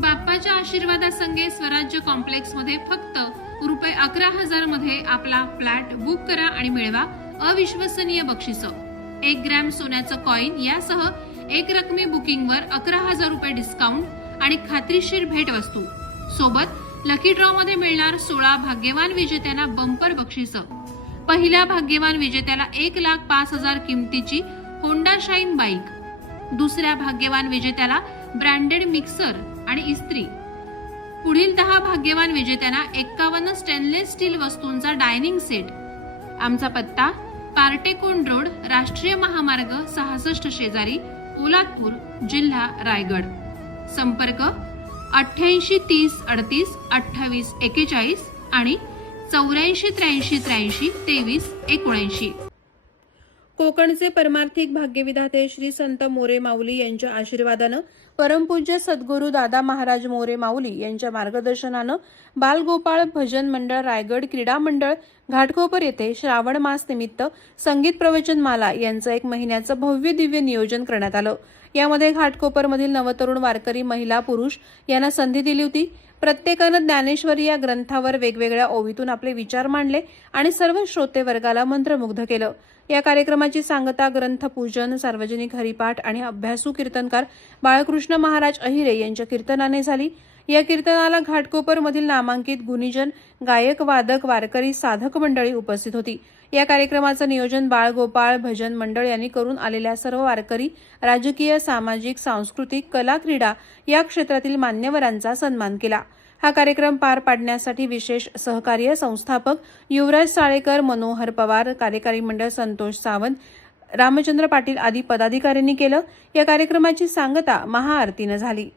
बाप्पाच्या आशीर्वादासंगे स्वराज्य कॉम्प्लेक्समध्ये फक्त रुपये अकरा हजारमध्ये आपला फ्लॅट बुक करा आणि मिळवा. अविश्वसनीय बक्षिस. एक ग्रॅम सोन्याचं कॉईन यासह एक रकमी बुकिंगवर अकरा हजार रुपये डिस्काउंट आणि खात्रीशीर भेटवस्तू. सोबत लकी ड्रॉ मध्ये मिळणार सोळा भाग्यवान विजेत्यांना बंपर बक्षिस. पहिल्या भाग्यवान विजेत्याला एक लाख पाच हजार किमतीची होंडा शाईन बाईक दुसऱ्या भाग्यवान विजेत्याला ब्रँडेड मिक्सर आणि इस्त्री. पुढील दहा भाग्यवान विजेत्यांना एक्कावन्न स्टेनलेस स्टील वस्तूंचा डायनिंग सेट आमचा पत्ता पार्टेकोन रोड राष्ट्रीय महामार्ग सहासष्ट शेजारी पोलादपूर जिल्हा रायगड. संपर्क अठ्ठ्याऐंशी तीस अडतीस अठ्ठावीस एकेचाळीस आणि चौऱ्याऐंशी त्र्याऐंशी त्र्याऐंशी तेवीस एकोणऐंशी. कोकणचे परमार्थिक भाग्यविधाते श्री संत मोरे माऊली यांच्या आशीर्वादानं परमपूज्य सद्गुरू दादा महाराज मोरे माऊली यांच्या मार्गदर्शनानं बालगोपाळ भजन मंडळ रायगड क्रीडा मंडळ घाटकोपर येथे श्रावण मास निमित्त संगीत प्रवचन माला यांचं एक महिन्याचं भव्य दिव्य नियोजन करण्यात आलं. यामध्ये घाटकोपरमधील नवतरुण वारकरी महिला पुरुष यांना संधी दिली होती. प्रत्येकानं ज्ञानेश्वरी या ग्रंथावर वेगवेगळ्या ओवीतून आपले विचार मांडले आणि सर्व श्रोते वर्गाला मंत्रमुग्ध केलं. या कार्यक्रमाची सांगता ग्रंथपूजन सार्वजनिक हरिपाठ आणि अभ्यासू कीर्तनकार बाळकृष्ण महाराज अहिरे यांच्या कीर्तनाने झाली. या कीर्तनाला घाटकोपरमधील नामांकित गुणीजन गायक वादक वारकरी साधक मंडळी उपस्थित होती. या कार्यक्रमाचं नियोजन बाळगोपाळ भजन मंडळ यांनी करून आलेल्या सर्व वारकरी राजकीय सामाजिक सांस्कृतिक कला क्रीडा या क्षेत्रातील मान्यवरांचा सन्मान केला. हा कार्यक्रम पार पाडण्यासाठी विशेष सहकार्य संस्थापक युवराज साळेकर मनोहर पवार कार्यकारी मंडळ संतोष सावंत रामचंद्र पाटील आदी पदाधिकाऱ्यांनी केलं. या कार्यक्रमाची सांगता महाआरतीनं झाली.